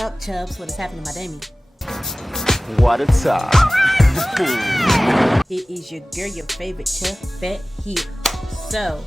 up, Chubbs? What is happening, my Damie? What a time. It is your girl, your favorite Chubbette here. So,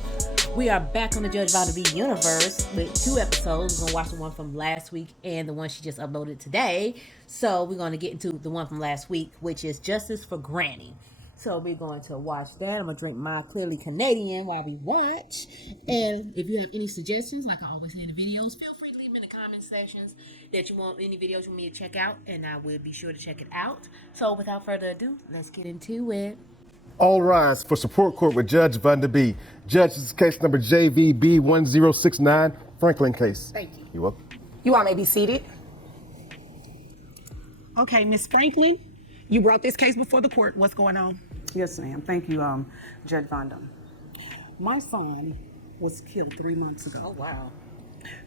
we are back on the Judge Vonda B universe with 2 episodes. We're going to watch the one from last week and the one she just uploaded today. So, we're going to get into the one from last week, which is Justice for Granny. So, we're going to watch that. I'm going to drink my Clearly Canadian while we watch. And if you have any suggestions, like I always say in the videos, feel free to leave them in the comment sections that you want any videos you want me to check out, and I will be sure to check it out. So, without further ado, let's get into it. All rise for support court with Judge Vonda B. Judge, this is case number JVB1069, Franklin case. Thank you. You're welcome. You all may be seated. Okay, Miss Franklin, you brought this case before the court. What's going on? Yes, ma'am. Thank you, Judge Vonda. My son was killed 3 months ago. Oh, wow.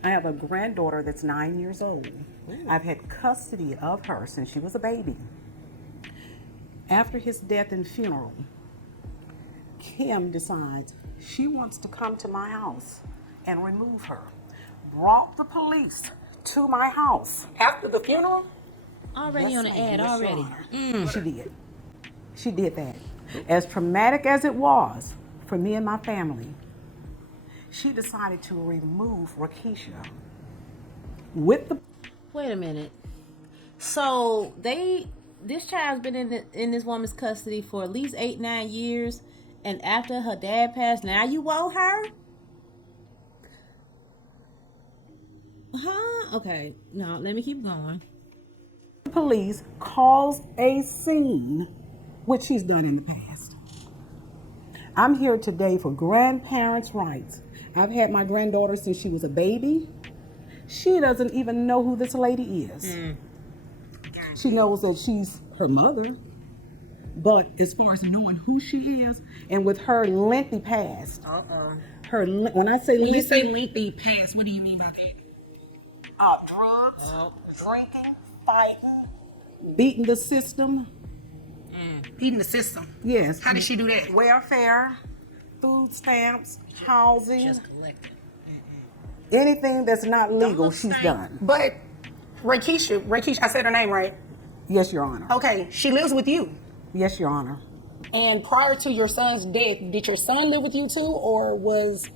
I have a granddaughter that's 9 years old. I've had custody of her since she was a baby. After his death and funeral, Kim decides she wants to come to my house and remove her. Brought the police to my house. After the funeral? Already Yes, on the ma'am. ad, Yes, already. Your Honor. She did. She did that. As traumatic as it was for me and my family, she decided to remove Rakisha with the... Wait a minute. So this child's been in this woman's custody for at least 8-9 years, and after her dad passed, now you want her? Huh? Okay. No, let me keep going. police caused a scene, which she's done in the past. I'm here today for grandparents' rights. I've had my granddaughter since she was a baby. She doesn't even know who this lady is. She knows that she's her mother, but as far as knowing who she is, and with her lengthy past, when I say When you lengthy, say lengthy past, what do you mean by that? drugs, drinking, fighting, beating the system. Beating the system. Yes. How did she do that? Welfare, food stamps, housing, Just collecting. anything that's not legal, look she's stank. done. But Rakisha, I said her name right. Yes, Your Honor. Okay, she lives with you. Yes, Your Honor. And prior to your son's death, did your son live with you too, or was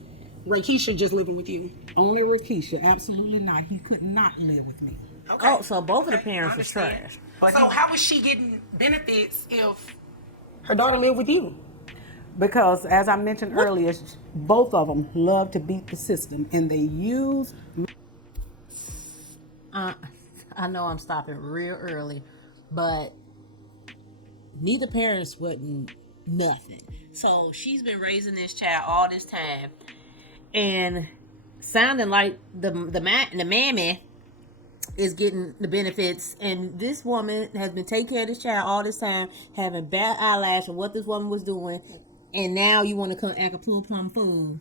Rakisha just living with you? Only Rakisha, absolutely not. He could not live with me. Okay. Oh, so both of the parents I was understand. trash. But So he- how was she getting benefits if her daughter lived with you? Because, as I mentioned earlier, both of them love to beat the system, and they use... I know I'm stopping real early, but neither parents wasn't nothing. So she's been raising this child all this time, and sounding like the mammy is getting the benefits, and this woman has been taking care of this child all this time, having bad eyelash of what this woman was doing, and now you want to come act a plum fool.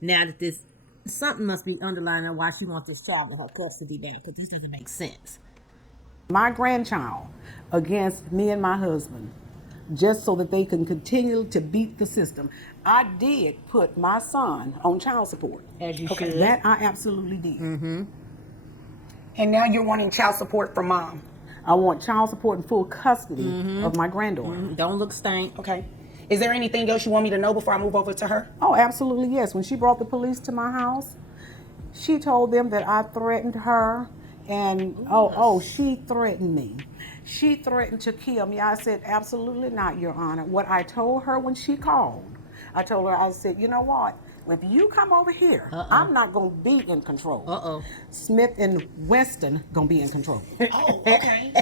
Now that this something must be underlining why she wants this child in her custody now, because this doesn't make sense. my grandchild against me and my husband, just so that they can continue to beat the system. I did put my son on child support. As you should. That I absolutely did. And now you're wanting child support from mom. I want child support and full custody of my granddaughter. Don't look stank. Okay. Is there anything else you want me to know before I move over to her? Oh, absolutely, yes. When she brought the police to my house, she told them that I threatened her, and she threatened me. She threatened to kill me. I said, absolutely not, Your Honor. What I told her when she called, I told her, I said, you know what? If you come over here, I'm not going to be in control. Smith and Weston going to be in control. Oh, okay.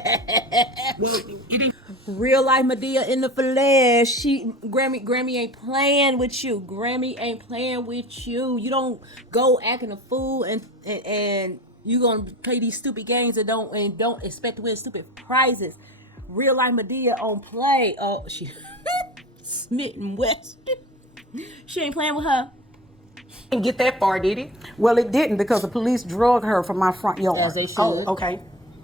Real life Medea in the flesh. Grammy ain't playing with you. Grammy ain't playing with you. You don't go acting a fool and you gonna play these stupid games and don't expect to win stupid prizes. Real life Medea on play. Oh, she Smith and Weston. She ain't playing with her. Didn't get that far, did it? Well, it didn't, because the police drug her from my front yard. As they should. Oh, okay.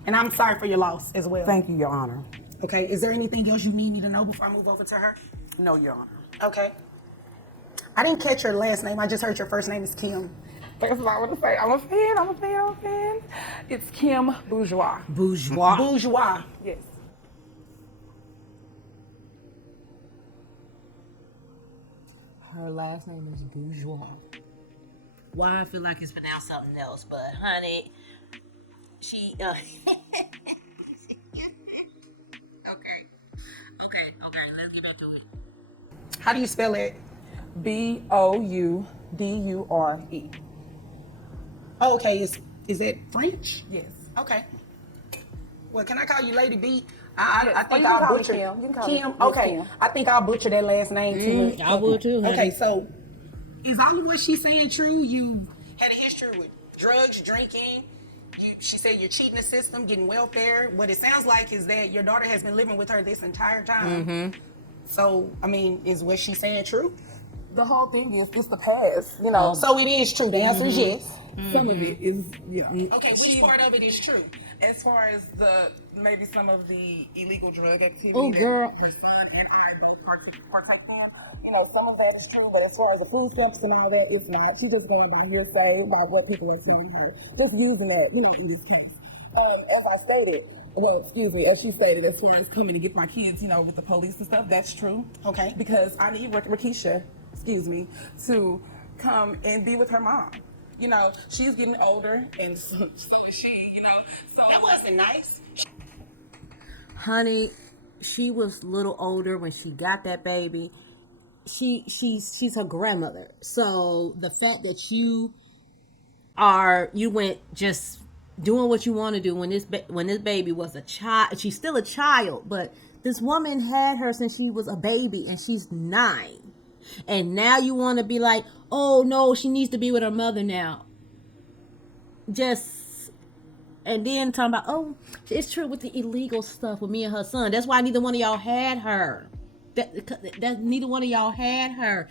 And I'm sorry for your loss as well. Thank you, Your Honor. Okay. Is there anything else you need me to know before I move over to her? No, Your Honor. Okay. I didn't catch your last name. I just heard your first name is Kim. That's what I want to say. I'm a fan. It's Kim Bourgeois. Bourgeois. Bourgeois. Yes. Her last name is Bourgeois. Why I feel like it's pronounced something else, but honey, she. Okay. Let's get back to it. How do you spell it? Boudure. Oh, okay. Is it French? Yes. Okay. Well, can I call you Lady B? Yes. I Oh, think you can I'll call me butcher Kim. You can call me Kim. Miss Okay. Kim. I think I'll butcher that last name too much. I would too, honey. Okay, so is all of what she's saying true? You had a history with drugs, drinking. She said you're cheating the system, getting welfare. What it sounds like is that your daughter has been living with her this entire time. Mm-hmm. So, I mean, is what she's saying true? The whole thing is it's the past, you know. So it is true. The answer is yes. Some of it is, yeah. Okay, which part of it is true? As far as maybe some of the illegal drug activity. Oh, girl. That my son and I both partake in, you know, some of that is true, but as far as the food stamps and all that, it's not. She's just going by hearsay, by what people are telling her. Just using that, you know, in this case. As I stated, as she stated, as far as coming to get my kids, you know, with the police and stuff, that's true. Okay. Because I need Rakisha, to come and be with her mom. You know, she's getting older, and so is she, you know. So That wasn't nice. Honey, she was a little older when she got that baby. She's her grandmother. So the fact that you went just doing what you want to do when this baby was a child, she's still a child, but this woman had her since she was a baby and she's 9. And now you want to be like, oh no, she needs to be with her mother now. And then talking about, oh, it's true with the illegal stuff with me and her son. That's why neither one of y'all had her. That neither one of y'all had her.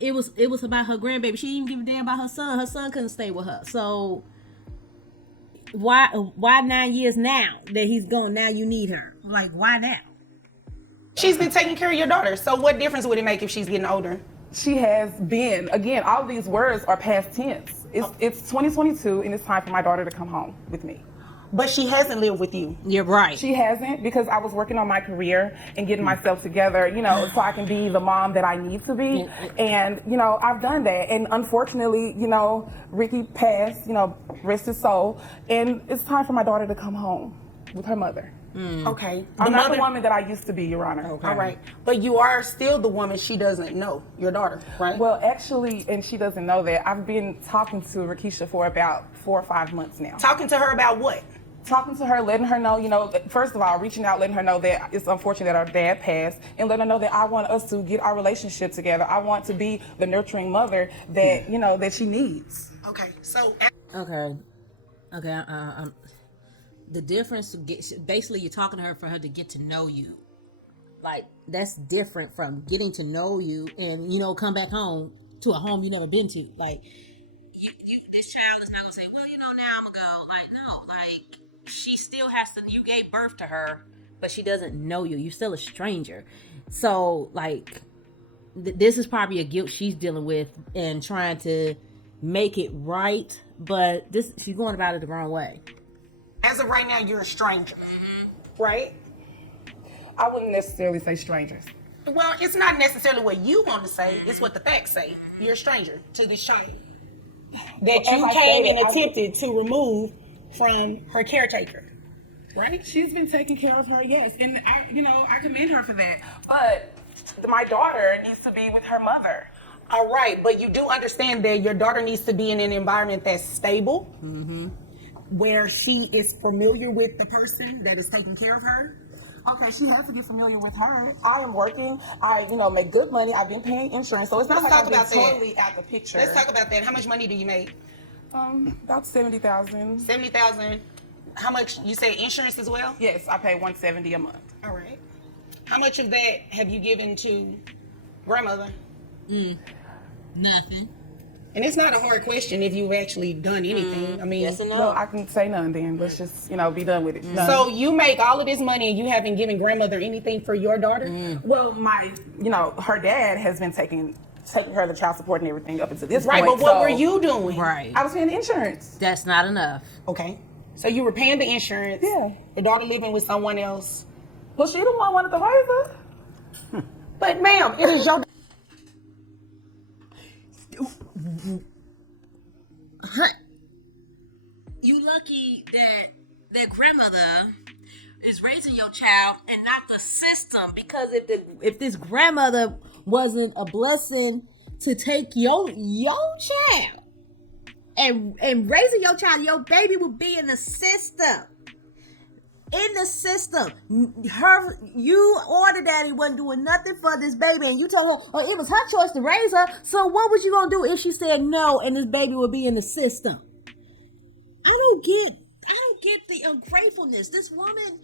It was about her grandbaby. She didn't give a damn about her son. Her son couldn't stay with her. So why 9 years now that he's gone? Now you need her. Like, why now? She's been taking care of your daughter. So what difference would it make if she's getting older? she has been, again, all of these words are past tense. It's 2022 and it's time for my daughter to come home with me. But she hasn't lived with you. You're right. She hasn't, because I was working on my career and getting myself together, you know, so I can be the mom that I need to be. And, you know, I've done that. And unfortunately, you know, Ricky passed, you know, rest his soul. And it's time for my daughter to come home with her mother. Okay. I'm not the woman that I used to be, Your Honor. Okay. All right. But you are still the woman she doesn't know, your daughter, right? Well, actually, and she doesn't know that, I've been talking to Rakisha for about 4 or 5 months now. Talking to her about what? Talking to her, letting her know, you know, first of all, reaching out, letting her know that it's unfortunate that our dad passed, and letting her know that I want us to get our relationship together. I want to be the nurturing mother that, you know, that she needs. Okay. So. Okay. The difference, basically, you're talking to her for her to get to know you. Like, that's different from getting to know you and, you know, come back home to a home you never been to. Like, this child is not gonna say, well, you know, now I'm gonna go. Like, no, like, she still has to. You gave birth to her, but she doesn't know you. You're still a stranger. So, like, this is probably a guilt she's dealing with and trying to make it right. But she's going about it the wrong way. As of right now, you're a stranger, right? I wouldn't necessarily say strangers. Well, it's not necessarily what you want to say. It's what the facts say. You're a stranger to this child that you came and attempted to remove from her caretaker, right? She's been taking care of her, yes, and I commend her for that. But my daughter needs to be with her mother. All right, but you do understand that your daughter needs to be in an environment that's stable, where she is familiar with the person that is taking care of her. Okay, she has to get familiar with her. I am working. I, make good money. I've been paying insurance, so it's not like I've been totally out the picture. Let's talk about that. How much money do you make? About $70,000. $70,000. How much? You say insurance as well? Yes, I pay $170 a month. All right. How much of that have you given to grandmother? Nothing. And it's not a hard question if you've actually done anything. I mean, yes or no? Well, I can say none then. Let's just, be done with it. None. So you make all of this money and you haven't given grandmother anything for your daughter? Well, her dad has been taking taking care of the child support and everything up until this Right, point. but what so were you doing? Right. I was paying the insurance. That's not enough. Okay. So you were paying the insurance. Yeah. Your daughter living with someone else. Well, she the one wanted to raise her. But ma'am, it is your You lucky that grandmother is raising your child and not the system. Because if this grandmother wasn't a blessing to take your child and raising your child, your baby would be in the system. In the system. You or the daddy wasn't doing nothing for this baby, and you told her, oh, it was her choice to raise her. So what was you gonna do if she said no and this baby would be in the system? I don't get the ungratefulness. This woman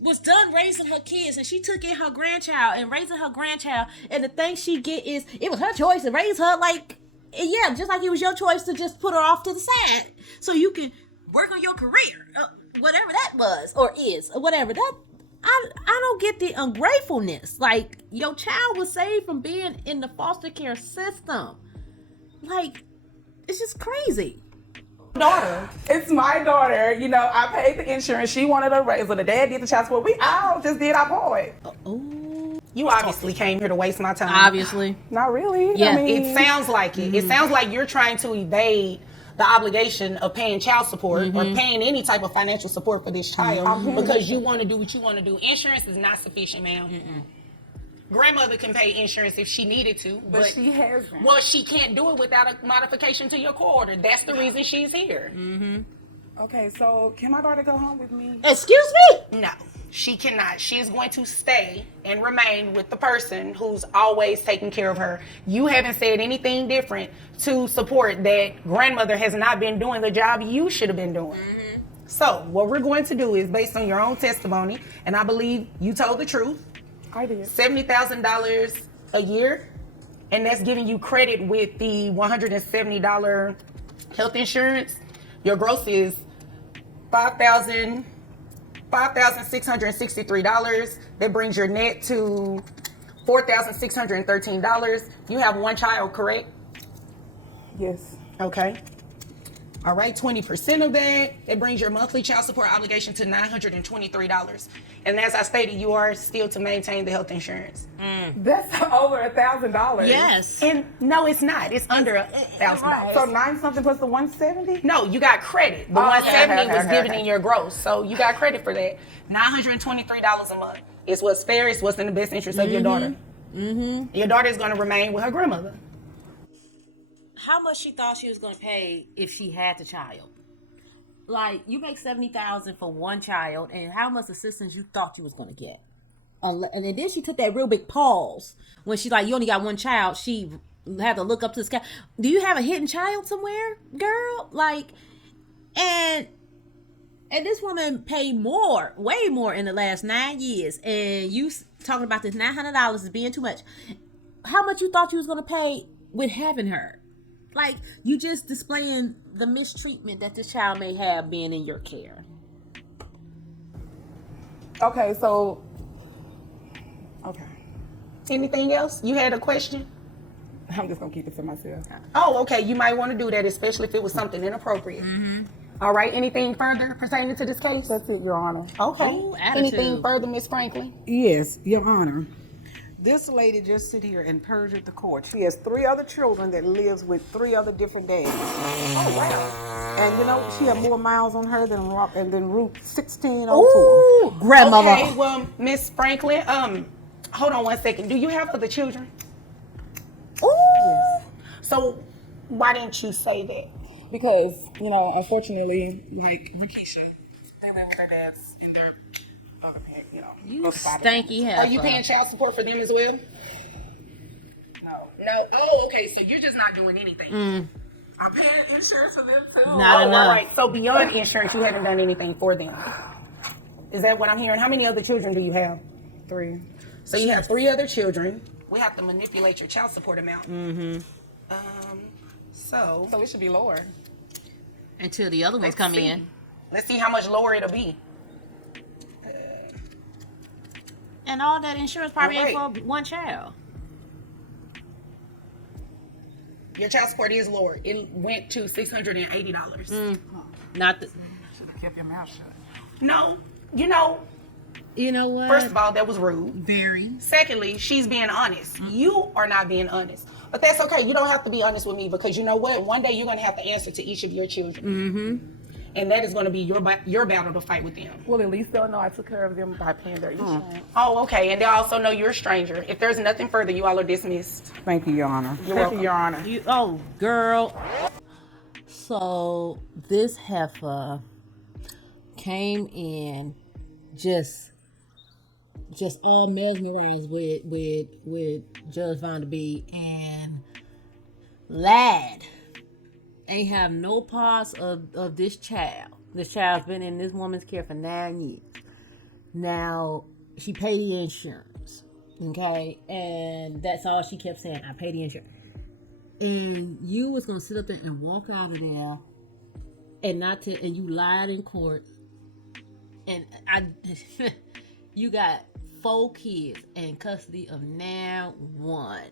was done raising her kids, and she took in her grandchild and raising her grandchild, and the thing she get is it was her choice to raise her. Like, yeah, just like it was your choice to just put her off to the side so you can work on your career, whatever that was or is or whatever that. I don't get the ungratefulness. Like, your child was saved from being in the foster care system. Like, it's just crazy. daughter. It's my daughter. You know, I paid the insurance. She wanted to raise her. The dad did the child support. We all just did our part. You obviously came here to waste my time. Obviously. Not really. Yeah, I mean, It sounds like it. It sounds like you're trying to evade the obligation of paying child support or paying any type of financial support for this child because you want to do what you want to do. Insurance is not sufficient, ma'am. Grandmother can pay insurance if she needed to, but she hasn't. well, she can't do it without a modification to your court order. That's the reason she's here. Okay, so can my daughter go home with me? Excuse me? No, she cannot. She is going to stay and remain with the person who's always taking care of her. You haven't said anything different to support that grandmother has not been doing the job you should have been doing. So what we're going to do is, based on your own testimony, and I believe you told the truth, I did. $70,000 a year, and that's giving you credit with the $170 health insurance. Your gross is $5,663. That brings your net to $4,613. You have one child, correct? Yes. Okay. All right, 20% of that brings your monthly child support obligation to $923. And as I stated, you are still to maintain the health insurance. That's over $1,000. Yes. And no, it's not. It's under $1,000. So 9 something plus the 170? No, you got credit. The Oh, 170 was okay. given in your gross, so you got credit for that. $923 a month. It's what's fair. It's what's in the best interest of your daughter. Your daughter is going to remain with her grandmother. How much she thought she was going to pay if she had the child? Like, you make $70,000 for one child, and how much assistance you thought you was going to get? And then she took that real big pause when she like, you only got one child. She had to look up to the sky. Do you have a hidden child somewhere, girl? Like, and this woman paid more, way more in the last 9 years, and you talking about this $900 as being too much. How much you thought you was going to pay with having her? Like, you just displaying the mistreatment that this child may have being in your care. Okay, so. Okay. Anything else? You had a question? I'm just going to keep it to myself. Oh, okay. You might want to do that, especially if it was something inappropriate. All right. Anything further pertaining to this case? That's it, Your Honor. Okay. Ooh, attitude. Anything further, Miss Franklin? Yes, Your Honor. This lady just sit here and perjured the court. She has 3 other children that lives with 3 other different dads. Oh, wow. And you know, she had more miles on her than Route 1604. Ooh, grandmother. Okay. Well, Miss Franklin, hold on one second. Do you have other children? Ooh. Yes. So why didn't you say that? Because, you know, unfortunately, like Rakisha, they live with their dads in their, you know. You both sides. stanky heifer. Are you paying child support for them as well? No. No. Oh, okay. So you're just not doing anything. I'm paying insurance for them too. Not enough. All right. So beyond insurance, you haven't done anything for them. Is that what I'm hearing? How many other children do you have? 3. So you have 3 other children. We have to manipulate your child support amount. So So it should be lower. Until the other ones let's come see. in. Let's see how much lower it'll be. And all that insurance probably ain't All for one child. Your child support is lower. It went to $680. Not the. Should have kept your mouth shut. No, you know. You know what? First of all, that was rude. Very. Secondly, she's being honest. You are not being honest. But that's okay. You don't have to be honest with me because you know what? One day you're going to have to answer to each of your children. Mm-hmm. And that is going to be your battle to fight with them. Well, at least they'll know I took care of them by paying their insurance. Oh, okay. And they also know you're a stranger. If there's nothing further, you all are dismissed. Thank you, Your Honor. You're welcome. Your Honor. Oh, girl. So this heifer came in just all mesmerized with Judge Vonda B and lad ain't have no parts of this child. This child's been in this woman's care for 9 years. Now she paid the insurance, okay, and that's all she kept saying. I pay the insurance, and you was gonna sit up there and walk out of there and and you lied in court, and you got 4 kids in custody of now 1.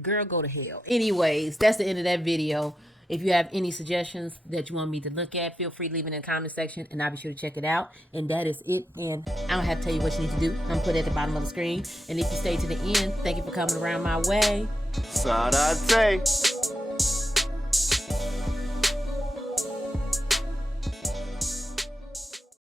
Girl, go to hell. Anyways, that's the end of that video. If you have any suggestions that you want me to look at, feel free to leave it in the comment section and I'll be sure to check it out. And that is it. And I don't have to tell you what you need to do. I'm going to put it at the bottom of the screen. And if you stay to the end, thank you for coming around my way. Sarate.